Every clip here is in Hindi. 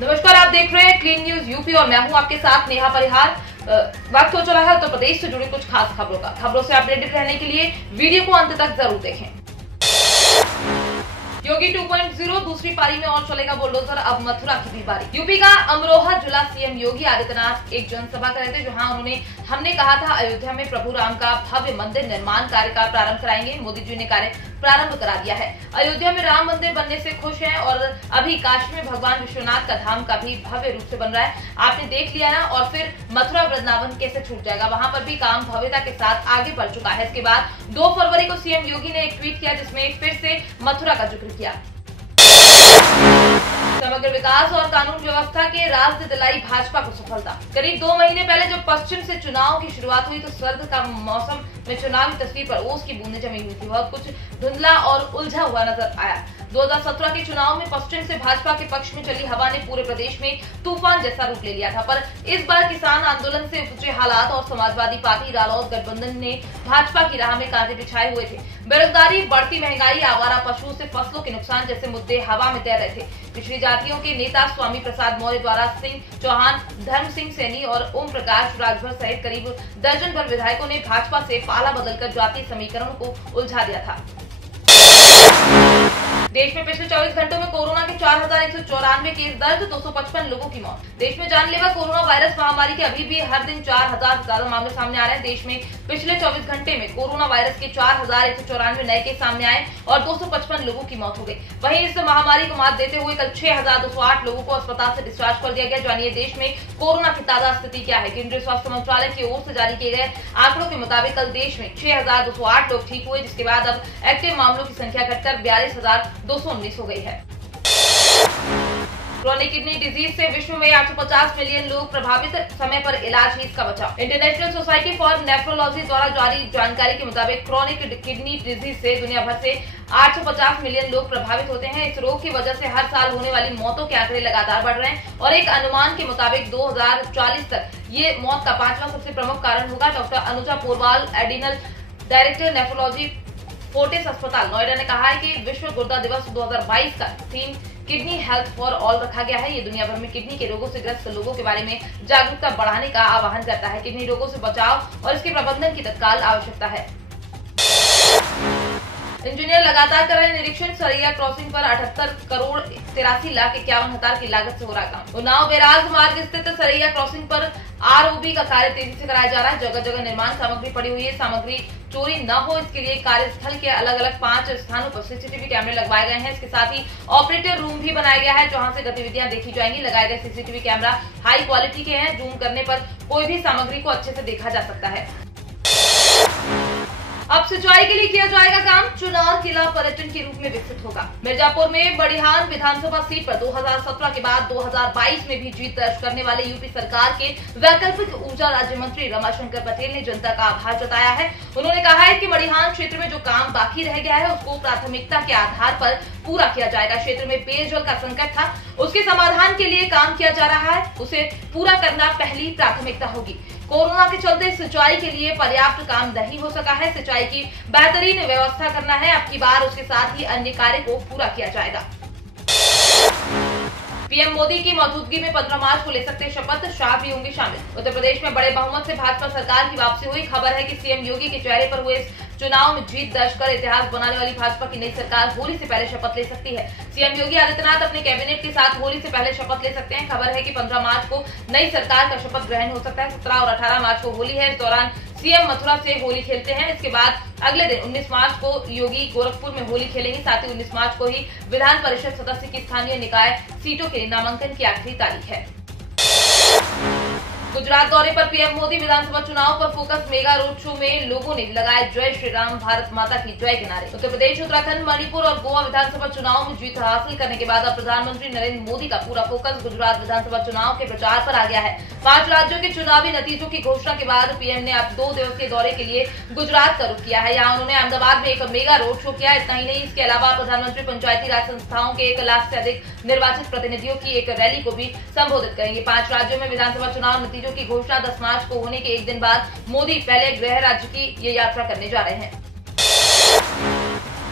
नमस्कार, आप देख रहे हैं क्लीन न्यूज यूपी और मैं हूं आपके साथ नेहा परिहार। वक्त हो चला है उत्तर प्रदेश से जुड़े कुछ खास खबरों का। खबरों से अपडेटेड रहने के लिए वीडियो को अंत तक जरूर देखें। योगी 2.0 दूसरी पारी में और चलेगा बुलडोजर, अब मथुरा की भी बारी। यूपी का अमरोहा जिला सीएम योगी आदित्यनाथ एक जनसभा कर रहे थे, जहां उन्होंने हमने कहा था अयोध्या में प्रभु राम का भव्य मंदिर निर्माण कार्य का प्रारंभ कराएंगे। मोदी जी ने कार्य प्रारंभ करा दिया है। अयोध्या में राम मंदिर बनने से खुश हैं और अभी काशी में भगवान विश्वनाथ का धाम का भी भव्य रूप से बन रहा है। आपने देख लिया ना। और फिर मथुरा वृंदावन कैसे छूट जाएगा, वहां पर भी काम भव्यता के साथ आगे बढ़ चुका है। इसके बाद 2 फरवरी को सीएम योगी ने एक ट्वीट किया, जिसमें फिर से मथुरा का जिक्र किया। समग्र विकास और कानून व्यवस्था के राज ने दिलाई भाजपा को सफलता। करीब 2 महीने पहले जब पश्चिम से चुनाव की शुरुआत हुई तो सर्द का मौसम में चुनावी तस्वीर पर ओस की बूंदें जमी हुई थी। बहुत कुछ धुंधला और उलझा हुआ नजर आया। 2017 के चुनाव में पश्चिम से भाजपा के पक्ष में चली हवा ने पूरे प्रदेश में तूफान जैसा रूप ले लिया था, पर इस बार किसान आंदोलन से उपजे हालात और समाजवादी पार्टी रालोद गठबंधन ने भाजपा की राह में कांटे बिछाए हुए थे। बेरोजगारी, बढ़ती महंगाई, आवारा पशुओं से फसलों के नुकसान जैसे मुद्दे हवा में तैर रहे थे। पिछड़ी जातियों के नेता स्वामी प्रसाद मौर्य द्वारा सिंह चौहान, धर्म सिंह सैनी और ओम प्रकाश राजभर सहित करीब दर्जन भर विधायकों ने भाजपा से पाला बदलकर जातीय समीकरणों को उलझा दिया था। देश में पिछले 24 घंटों में कोरोना के 4194 केस दर्ज, 255 लोगों की मौत। देश में जानलेवा कोरोना वायरस महामारी के अभी भी हर दिन 4000 से ज्यादा मामले सामने आ रहे हैं। देश में पिछले 24 घंटे में कोरोना वायरस के 4194 नए केस सामने आए और 255 लोगों की मौत हो गई। वहीं इस महामारी को मात देते हुए कल 6208 लोगों को अस्पताल से डिस्चार्ज कर दिया गया। जानिए देश में कोरोना की ताजा स्थिति क्या है। केंद्रीय स्वास्थ्य मंत्रालय की ओर से जारी किए गए आंकड़ों के मुताबिक कल देश में 6208 लोग ठीक हुए, जिसके बाद अब एक्टिव मामलों की संख्या घटकर 42219 हो गई है। क्रोनिक किडनी डिजीज से विश्व में 850 मिलियन लोग प्रभावित, समय पर इलाज ही इसका बचाव। इंटरनेशनल सोसाइटी फॉर नेफ्रोलॉजी द्वारा जारी जानकारी के मुताबिक क्रोनिक किडनी डिजीज से दुनिया भर से 850 मिलियन लोग प्रभावित होते हैं। इस रोग की वजह से हर साल होने वाली मौतों के आंकड़े लगातार बढ़ रहे हैं और एक अनुमान के मुताबिक 2040 तक ये मौत का 5वां सबसे प्रमुख कारण होगा। Doctor Anuja Porwal, adrenal director nephrology Fortis अस्पताल नोएडा ने कहा है कि विश्व गुर्दा दिवस 2022 का theme kidney health for all रखा गया है। ये दुनिया भर में किडनी के रोगों से ग्रस्त लोगों के बारे में जागरूकता बढ़ाने का आह्वान करता है। किडनी रोगों से बचाव और इसके प्रबंधन की तत्काल आवश्यकता है। इंजीनियर लगातार कर रहे निरीक्षण। सरैया क्रॉसिंग पर 78 करोड़ 83 लाख 51 हजार की लागत से हो रहा काम। उन्नाव बैराज मार्ग स्थित सरैया क्रॉसिंग पर आरओबी का कार्य तेजी से कराया जा रहा है। जगह जगह निर्माण सामग्री पड़ी हुई है। सामग्री चोरी न हो, इसके लिए कार्यस्थल के अलग अलग 5 स्थानों पर सीसीटीवी कैमरे लगवाए गए हैं। इसके साथ ही ऑपरेटर रूम भी बनाया गया है, जहां से गतिविधियां देखी जाएंगी। लगाए गए सीसीटीवी कैमरा हाई क्वालिटी के हैं। जूम करने पर कोई भी सामग्री को अच्छे से देखा जा सकता है। अब सिंचाई के लिए किया जाएगा काम। चुनाव किला पर्यटन के रूप में विकसित होगा। मिर्जापुर में बढ़ियान विधानसभा सीट पर 2017 के बाद 2022 में भी जीत दर्ज करने वाले यूपी सरकार के वैकल्पिक ऊर्जा राज्य मंत्री रमाशंकर पटेल ने जनता का आभार जताया है। उन्होंने कहा है कि बढ़ियान क्षेत्र में जो काम बाकी रह गया है उसको प्राथमिकता के आधार पर पूरा किया जाएगा। क्षेत्र में पेयजल का संकट था, उसके समाधान के लिए काम किया जा रहा है। उसे पूरा करना पहली प्राथमिकता होगी। कोरोना के चलते सिंचाई के लिए पर्याप्त काम नहीं हो सका है। सिंचाई की बेहतरीन व्यवस्था करना है। अब की बार उसके साथ ही अन्य कार्य को पूरा किया जाएगा। पीएम मोदी की मौजूदगी में 15 मार्च को ले सकते शपथ, शाह भी होंगे शामिल। उत्तर प्रदेश में बड़े बहुमत से भाजपा सरकार की वापसी हुई। खबर है कि सीएम योगी के चेहरे पर हुए चुनाव में जीत दर्ज कर इतिहास बनाने वाली भाजपा की नई सरकार होली से पहले शपथ ले सकती है। सीएम योगी आदित्यनाथ अपने कैबिनेट के साथ होली से पहले शपथ ले सकते हैं। खबर है कि 15 मार्च को नई सरकार का शपथ ग्रहण हो सकता है। 17 और 18 मार्च को होली है। इस दौरान सीएम मथुरा से होली खेलते हैं। इसके बाद अगले दिन 19 मार्च को योगी गोरखपुर में होली खेलेंगे। साथ ही 19 मार्च को ही विधान परिषद सदस्य की स्थानीय निकाय सीटों के नामांकन की आखिरी तारीख है। गुजरात दौरे पर पीएम मोदी। विधानसभा चुनाव पर फोकस। मेगा रोड शो में लोगों ने लगाए जय श्री राम, भारत माता की जय के नारे। उत्तर प्रदेश, उत्तराखंड, मणिपुर और गोवा विधानसभा चुनाव में जीत हासिल करने के बाद अब प्रधानमंत्री नरेंद्र मोदी का पूरा फोकस गुजरात विधानसभा चुनाव के प्रचार पर आ गया है। 5 राज्यों के चुनावी नतीजों की घोषणा के बाद पीएम ने अब 2 दिवसीय दौरे के लिए गुजरात का रुख किया है। यहाँ उन्होंने अहमदाबाद में एक मेगा रोड शो किया। इतना ही नहीं, इसके अलावा प्रधानमंत्री पंचायती राज संस्थाओं के 1 लाख से अधिक निर्वाचित प्रतिनिधियों की एक रैली को भी संबोधित करेंगे। 5 राज्यों में विधानसभा चुनाव नतीजों की घोषणा 10 मार्च को होने के एक दिन बाद मोदी पहले गृह राज्य की ये यात्रा करने जा रहे हैं।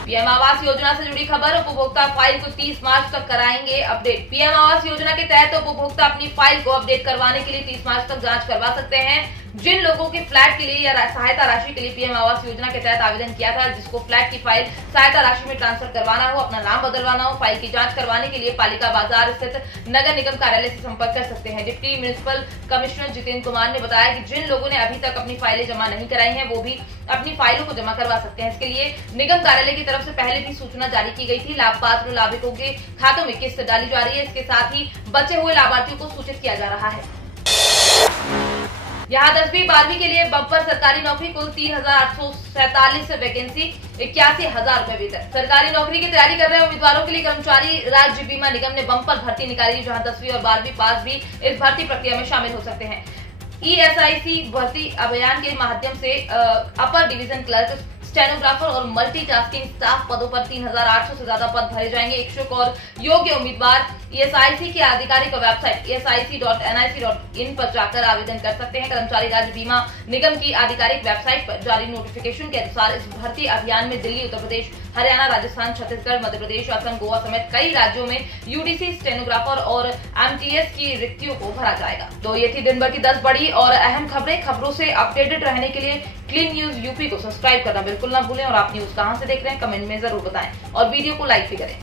पीएम आवास योजना से जुड़ी खबर, उपभोक्ता फाइल को 30 मार्च तक कराएंगे अपडेट। पीएम आवास योजना के तहत उपभोक्ता अपनी फाइल को अपडेट करवाने के लिए 30 मार्च तक जांच करवा सकते हैं। जिन लोगों के फ्लैट के लिए या सहायता राशि के लिए पीएम आवास योजना के तहत आवेदन किया था, जिसको फ्लैट की फाइल सहायता राशि में ट्रांसफर करवाना हो, अपना नाम बदलवाना हो, फाइल की जांच करवाने के लिए पालिका बाजार स्थित नगर निगम कार्यालय से संपर्क कर सकते हैं। Deputy municipal commissioner Jitendra Kumar ने बताया कि जिन लोगों ने अभी तक अपनी फाइलें जमा नहीं कराई हैं, वो भी अपनी फाइलों को जमा करवा सकते हैं। इसके लिए निगम कार्यालय की तरफ से पहले भी सूचना जारी की गई थी। लाभपात्र लाभुकों के खातों में किस्त डाली जा रही है। इसके साथ ही बचे हुए लाभार्थियों को सूचित किया जा रहा है। यहाँ 10वीं 12वीं के लिए बम्पर सरकारी नौकरी, कुल 3,847 वैकेंसी, 81,000 रुपए वेतन। सरकारी नौकरी की तैयारी कर रहे उम्मीदवारों के लिए कर्मचारी राज्य बीमा निगम ने बम्पर भर्ती निकाली है, जहाँ 10वीं और 12वीं पास भी इस भर्ती प्रक्रिया में शामिल हो सकते हैं। ESIC भर्ती अभियान के माध्यम से अपर डिवीजन क्लर्क, स्टेनोग्राफर और मल्टीटास्किंग स्टाफ पदों पर 3,800 से ज्यादा पद भरे जाएंगे। इच्छुक और योग्य उम्मीदवार ESIC की आधिकारिक वेबसाइट esic.nic.in पर जाकर आवेदन कर सकते हैं। कर्मचारी राज्य बीमा निगम की आधिकारिक वेबसाइट पर जारी नोटिफिकेशन के अनुसार इस भर्ती अभियान में दिल्ली, उत्तर प्रदेश, हरियाणा, राजस्थान, छत्तीसगढ़, मध्य प्रदेश, असम, गोवा समेत कई राज्यों में UDC, स्टेनोग्राफर और MTS की रिक्तियों को भरा जाएगा। तो ये थी दिन भर की 10 बड़ी और अहम खबरें। खबरों से अपडेटेड रहने के लिए क्लीन न्यूज यूपी को सब्सक्राइब करना बिल्कुल ना भूलें। और आप न्यूज कहां से देख रहे हैं कमेंट में जरूर बताएं और वीडियो को लाइक भी करें।